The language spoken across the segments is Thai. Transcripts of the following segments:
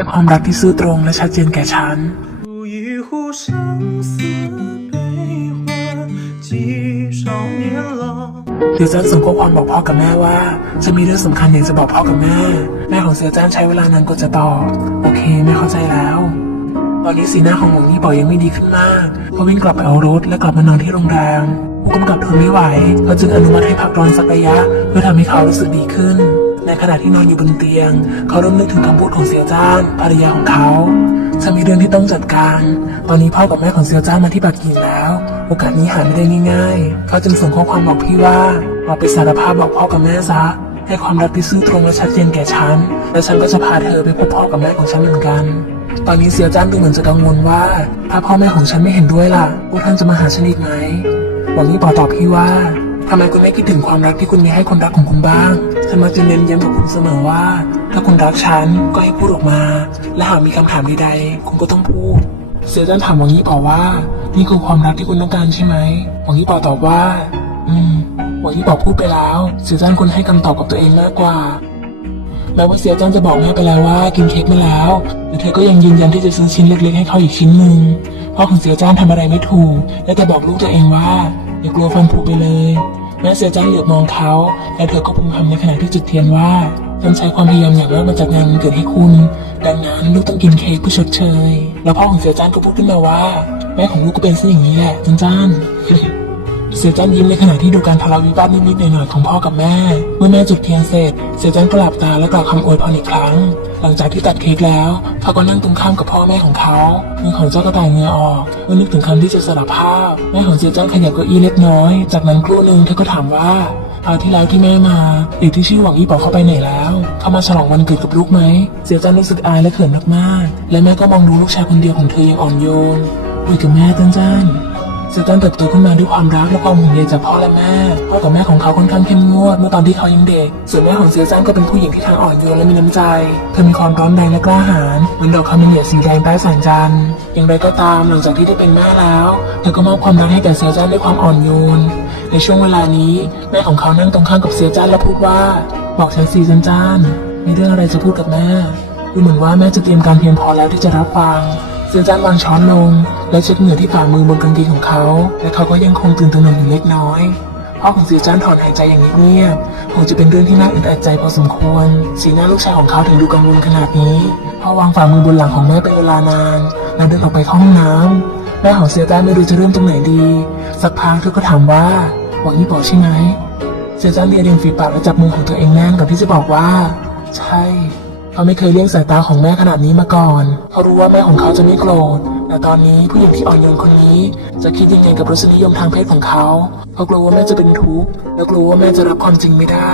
ให้ความรักที่ซื่อตรงและชัดเจนแก่ฉันเสียจันส่งข้อความบอกพ่อกับแม่ว่า จะมีเรื่องสำคัญอยากจะบอกพ่อกับแม่ แม่ของเสียจันใช้เวลานานก็จะตอบโอเคแม่เข้าใจแล้ว ตอนนี้สีหน้าของหมงนี่เป่ายังไม่ดีขึ้นมากเขาวิ่งกลับไปเอารถและกลับมานอนที่โรงแรมผู้กำกับทนไม่ไหวเขาจึงอนุมัติให้พักรอนสักระยะ เพื่อทำให้เขารู้สึกดีขึ้น ในขณะที่นอนอยู่บนเตียง เขาเริ่มนึกถึงคำพูดของเสียวจ้านภรรยาของเขาฉันมีเรื่องที่ต้องจัดการ ตอนนี้พ่อกับแม่ของเซียวจ้านมาที่ปักกิ่งแล้ว โอกาสนี้หาไม่ได้ง่ายๆ เขาจึงส่งข้อความบอกพี่ว่าเราไปสารภาพบอกพ่อกับแม่ซะให้ความรักที่ซื่อตรงและชัดเจนแก่ฉัน และฉันก็จะพาเธอไปพบพ่อกับแม่ของฉันเหมือนกัน ตอนนี้เซียวจ้านดูเหมือนจะกังวลว่า ถ้าพ่อแม่ของฉันไม่เห็นด้วยล่ะพวกท่านจะมาหาฉันอีกไหมหวังนี้ปอตอบพี่ว่า ทำไมคุณไม่คิดถึงความรักที่คุณมีให้คนรักของคุณบ้าง ฉันมักจะเน้นย้ำกับคุณเสมอว่า ถ้าคุณรักฉันก็ให้พูดออกมา และหากมีคำถามใดๆ คุณก็ต้องพูด เซียวจ้านถามหวังยี่ปอว่า นี่คือความรักที่คุณต้องการใช่ไหม หวังยี่ปอตอบว่า อืม หวังยี่ปอพูดไปแล้ว เซียวจ้านควรให้คำตอบกับตัวเองมากกว่า แม้ว่าเซียวจ้านจะบอกแม่ไปแล้วว่ากินเค้กมาแล้ว แต่เธอก็ยังยืนยันที่จะซื้อชิ้นเล็กๆ ให้เขาอีกชิ้นหนึ่งพ่อของเซียวจ้านทำอะไรไม่ถูก และแต่บอกลูกตัวเองว่าอย่ากลัวฟันผุไปเลย แม่เสียวจ้านเหลือบมองเขาและเธอก็พึมพำในขณะที่จุดเทียนว่าฉันใช้ความพยายามอย่างมากมาจากงานวันเกิดให้คุณ ดังนั้นลูกต้องกินเค้กเพื่อชดเชย แล้วพ่อของเสียจ้านก็พูดขึ้นมาว่า แม่ของลูกก็เป็นซะอย่างนี้แหละจ้านจ้าน เสียจันยิ้มในขณะที่ดูการทะเลาะวิวาทนิดๆหน่อยๆของพ่อกับแม่ เมื่อแม่จุดเทียนเสร็จ เสียจันก็หลับตาและกล่าวคำอวยพรอีกครั้ง หลังจากที่ตัดเค้กแล้ว เขาก็นั่งตรงข้ามกับพ่อแม่ของเขามือของเจ้ากระต่ายเงือออกเมื่อนึกถึงคำที่จะสารภาพ แม่ของเสียจันขยับเก้าอี้เล็กน้อย จากนั้นครู่หนึ่งเธอก็ถามว่าคราวที่แล้วที่แม่มาเด็กที่ชื่อหวังอี้บอกเข้าไปไหนแล้ว เขามาฉลองวันเกิดกับลูกไหม เสียจันรู้สึกอายและเขินมากๆและแม่ก็มองดูลูกชายคนเดียวของเธออย่างอ่อนโยนคุยกับแม่จันจัน เซตันเติบโตขึ้นมาด้วยความรักและความห่วงใยจากพ่อและแม่ พ่อกับแม่ของเขาค่อนข้างเข้มงวดเมื่อตอนที่เขายังเด็ก ส่วนแม่ของเซียซันก็เป็นผู้หญิงที่ทั้งอ่อนโยนและมีน้ำใจ เธอมีความร้อนแรงและกล้าหาญเหมือนดอกคาเมเลียสีแดงใต้แสงจันทร์ อย่างไรก็ตามหลังจากที่ได้เป็นแม่แล้ว เธอก็มอบความรักให้แก่เซียซันด้วยความอ่อนโยน ในช่วงเวลานี้ แม่ของเขานั่งตรงข้ามกับเซียจันและพูดว่า บอกฉันสิจันจันมีเรื่องอะไรจะพูดกับแม่ดูเหมือนว่าแม่จะเตรียมการเพียงพอแล้วที่จะรับฟังเซียนจานวางช้อนลง และเช็ดเหงื่อที่ฝ่ามือบนกางเกงของเขา และเขาก็ยังคงตื่นตระหนกอยู่เล็กน้อยพ่อของเซียจานถอนหายใจอย่างเงียบๆคงจะเป็นเรื่องที่น่าอึดอัดใจพอสมควร สีหน้าลูกชายของเขาถึงดูกังวลขนาดนี้พ่อวางฝ่ามือบนหลังของแม่เป็นเวลานานแล้วเดินออกไปห้องน้ำแม่ของเซียจานไม่รู้จะเริ่มตรงไหนดี สักพักเธอก็ถามว่าหวังยี่บอกใช่ไหมเซียจานเลียริมฝีปากและจับมือของตัวเองแน่นก่อนที่จะบอกว่า ใช่ เขาไม่เคยเลี่ยงสายตาของแม่ขนาดนี้มาก่อน เขารู้ว่าแม่ของเขาจะไม่โกรธ แต่ตอนนี้ผู้หญิงที่อ่อนโยนคนนี้ จะคิดยังไงกับรสนิยมทางเพศของเขาเขากลัวว่าแม่จะเป็นทุกข์และกลัวว่าแม่จะรับความจริงไม่ได้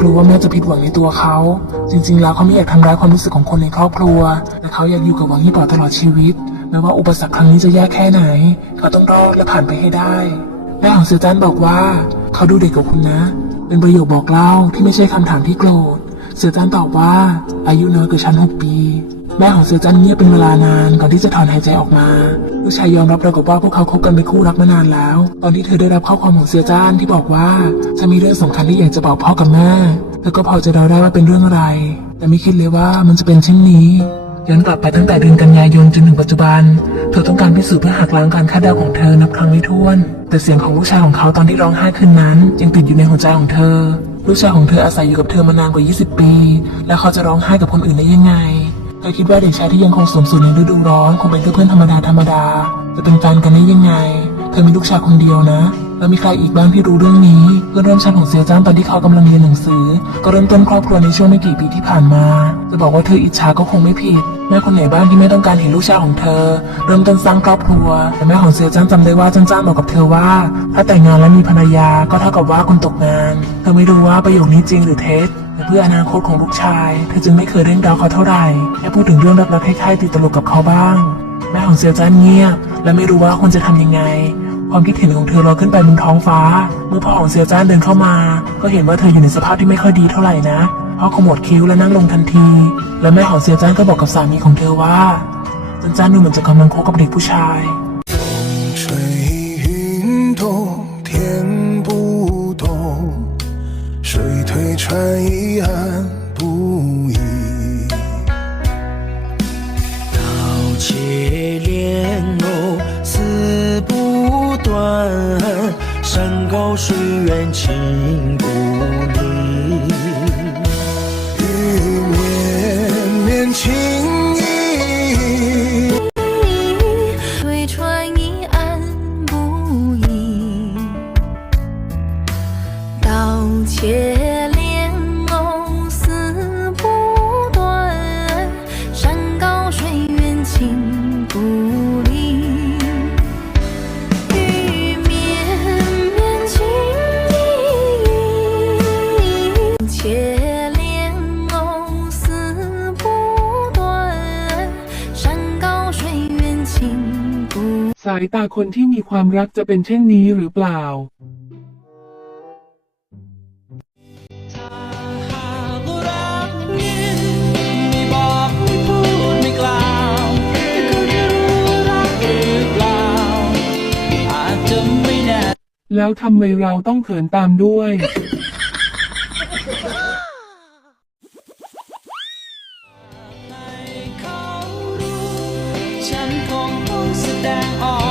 กลัวว่าแม่จะผิดหวังในตัวเขา จริง ๆ แล้วเขาไม่อยากทำร้ายความรู้สึกของคนในครอบครัวแต่เขาอยากอยู่กับหวังยี่ปอตลอดชีวิตแม้ว่าอุปสรรคครั้งนี้จะยากแค่ไหน เขาต้องรอดและผ่านไปให้ได้แม่ของเซอร์จันบอกว่า เขาดูเด็กกว่าคุณนะ เป็นประโยคบอกเล่าที่ไม่ใช่คำถามที่โกรธเสือจันตอบว่า อายุน้อยกว่าฉันหกปี แม่ของเสือจันเงียบเป็นเวลานานก่อนที่จะถอนหายใจออกมาลูกชายยอมรับเรากับว่าพวกเขาคบกันเป็นคู่รักมานานแล้ว ตอนที่เธอได้รับข้อความของเสือจันที่บอกว่าฉันมีเรื่องสำคัญที่อยากจะบอกพ่อกับแม่เธอก็พอจะเดาได้ว่าเป็นเรื่องอะไร แต่ไม่คิดเลยว่ามันจะเป็นเช่นนี้ย้อนกลับไปตั้งแต่เดือนกันยายนจนถึงปัจจุบัน เธอต้องการพิสูจน์เพื่อหักล้างการคาดเดาของเธอนับครั้งไม่ถ้วน แต่เสียงของลูกชายของเขาตอนที่ร้องไห้คืนนั้น ยังติดอยู่ในหัวใจของเธอ ลูกชายของเธออาศัยอยู่กับเธอมานานกว่า 20 ปี แล้วเขาจะร้องไห้กับคนอื่นได้ยังไง ธอคิดว่าเด็กชายที่ยังคงสวมสูทในฤดูร้อนคงเป็นแค่เพื่อนธรรมดาธรรมดา จะเป็นแฟนกันได้ยังไง เธอมีลูกชายคนเดียวนะ แล้วมีใครอีกบ้างที่รู้เรื่องนี้ เพื่อนร่วมชั้นของเสียจ้างตอนที่เขากำลังเรียนหนังสือ ก็เริ่มต้นครอบครัวในช่วงไม่กี่ปีที่ผ่านมา จะบอกว่าเธออิจฉาก็คงไม่ผิด แม่คนไหนบ้างที่ไม่ต้องการเห็นลูกชายของเธอ เริ่มต้นสร้างครอบครัว แต่แม่ของเสียจ้างจำได้ว่าจ้างจ้างบอกกับเธอว่า ถ้าแต่งงานแล้วมีภรรยาก็เท่ากับว่าคุณตกงาน เธอไม่รู้ว่าประโยคนี้จริงหรือเท็จ แต่เพื่ออนาคตของลูกชายเธอจึงไม่เคยเร่งเดาเขาเท่าไหร่แค่พูดถึงเรื่องรักๆคล้ายๆติดตลกกับเขาบ้าง แม่ของเซียวจ้านเงียบ และไม่รู้ว่าควรจะทำยังไง ความคิดเห็นของเธอลอยขึ้นไปบนท้องฟ้า เมื่อพ่อของเซียวจ้านเดินเข้ามา ก็เห็นว่าเธออยู่ในสภาพที่ไม่ค่อยดีเท่าไหร่นะพ่อขมวดคิ้วและนั่งลงทันที และแม่ของเซียวจ้านก็บอกกับสามีของเธอว่าจันจ้านดูเหมือนจะกำลังคบกับเด็กผู้ชาย 水推船移岸不移刀切莲藕丝不断山高水远情不离。 สายตาคนที่มีความรักจะเป็นเช่นนี้หรือเปล่า ถ้าหากรักนี้ไม่บอกไม่พูดไม่กล่าวก็จะรู้ว่ารักหรือเปล่าอาจจะไม่แน่ แล้วทำไมเราต้องเขินตามด้วย แสดงออก